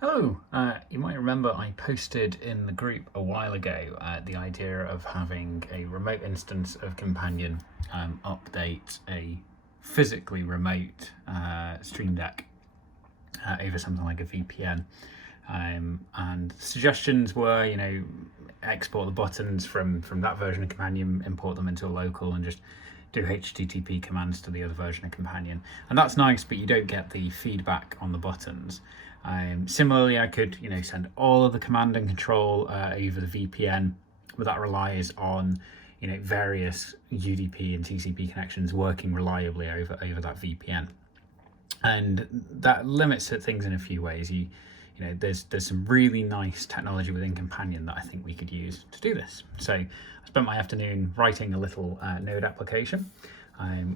Hello, you might remember I posted in the group a while ago the idea of having a remote instance of Companion update a physically remote Stream Deck over something like a VPN. And suggestions were, export the buttons from that version of Companion, import them into a local, and just do HTTP commands to the other version of Companion. And that's nice, but you don't get the feedback on the buttons. Similarly, I could, send all of the command and control over the VPN, but that relies on, various UDP and TCP connections working reliably over that VPN, and that limits things in a few ways. There's some really nice technology within Companion that I think we could use to do this. So I spent my afternoon writing a little Node application,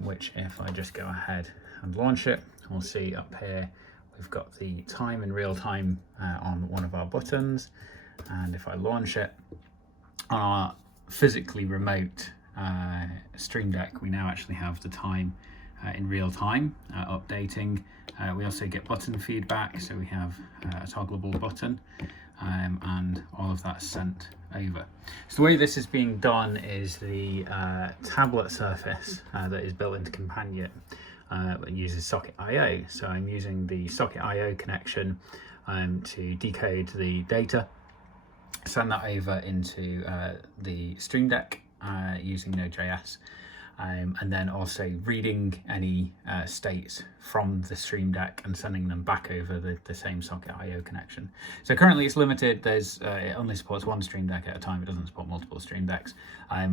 which if I just go ahead and launch it, we'll see up here we've got the time in real time on one of our buttons. And if I launch it on our physically remote Stream Deck, we now actually have the time in real time updating. We also get button feedback, so we have a toggleable button, and all of that's sent over. So the way this is being done is the tablet surface that is built into Companion uses Socket IO. So I'm using the Socket IO connection to decode the data, send that over into the Stream Deck using Node.js. And then also reading any states from the Stream Deck and sending them back over the same Socket IO connection. So currently it's limited. It only supports one Stream Deck at a time. It doesn't support multiple Stream Decks.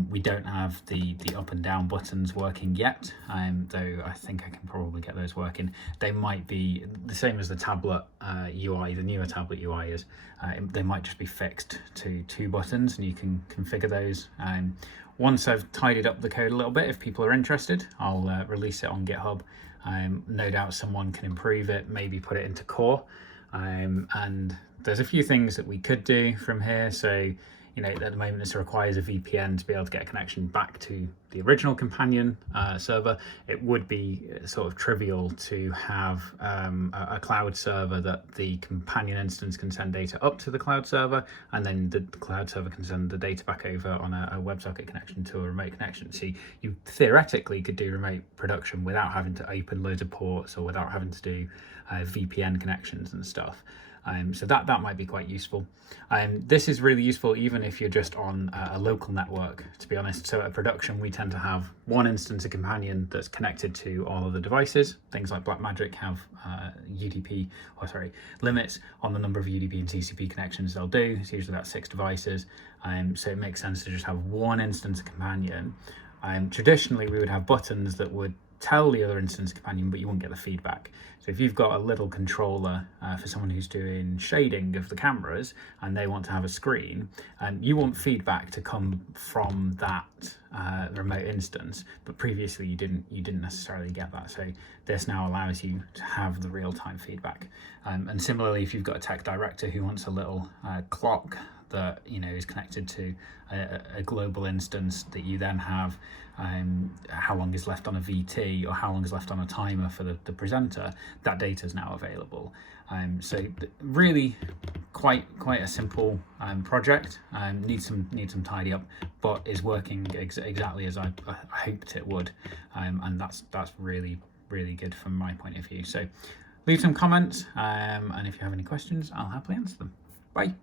We don't have the up and down buttons working yet, though I think I can probably get those working. They might be the same as the tablet UI, the newer tablet UI is. They might just be fixed to 2 buttons, and you can configure those. Once I've tidied up the code a little bit, if people are interested, I'll release it on GitHub. No doubt someone can improve it, maybe put it into core. And there's a few things that we could do from here. So, at the moment this requires a VPN to be able to get a connection back to the original Companion server. It would be sort of trivial to have a cloud server that the Companion instance can send data up to the cloud server, and then the cloud server can send the data back over on a WebSocket connection to a remote connection. So you theoretically could do remote production without having to open loads of ports or without having to do VPN connections and stuff. So that might be quite useful. This is really useful even if you're just on a local network, to be honest. So at production, we tend to have one instance of Companion that's connected to all of the devices. Things like Blackmagic have limits on the number of UDP and TCP connections they'll do. It's usually about 6 devices. So it makes sense to just have one instance of Companion. Traditionally, we would have buttons that would tell the other instance Companion, but you won't get the feedback. So if you've got a little controller for someone who's doing shading of the cameras and they want to have a screen, you want feedback to come from that remote instance, but previously you didn't necessarily get that. So this now allows you to have the real-time feedback. And similarly, if you've got a tech director who wants a little clock that is connected to a global instance, that you then have how long is left on a VT or how long is left on a timer for the presenter, that data is now available. So really quite a simple project. Needs some tidy up, but is working exactly as I hoped it would, and that's really good from my point of view. So leave some comments, and if you have any questions, I'll happily answer them. Bye.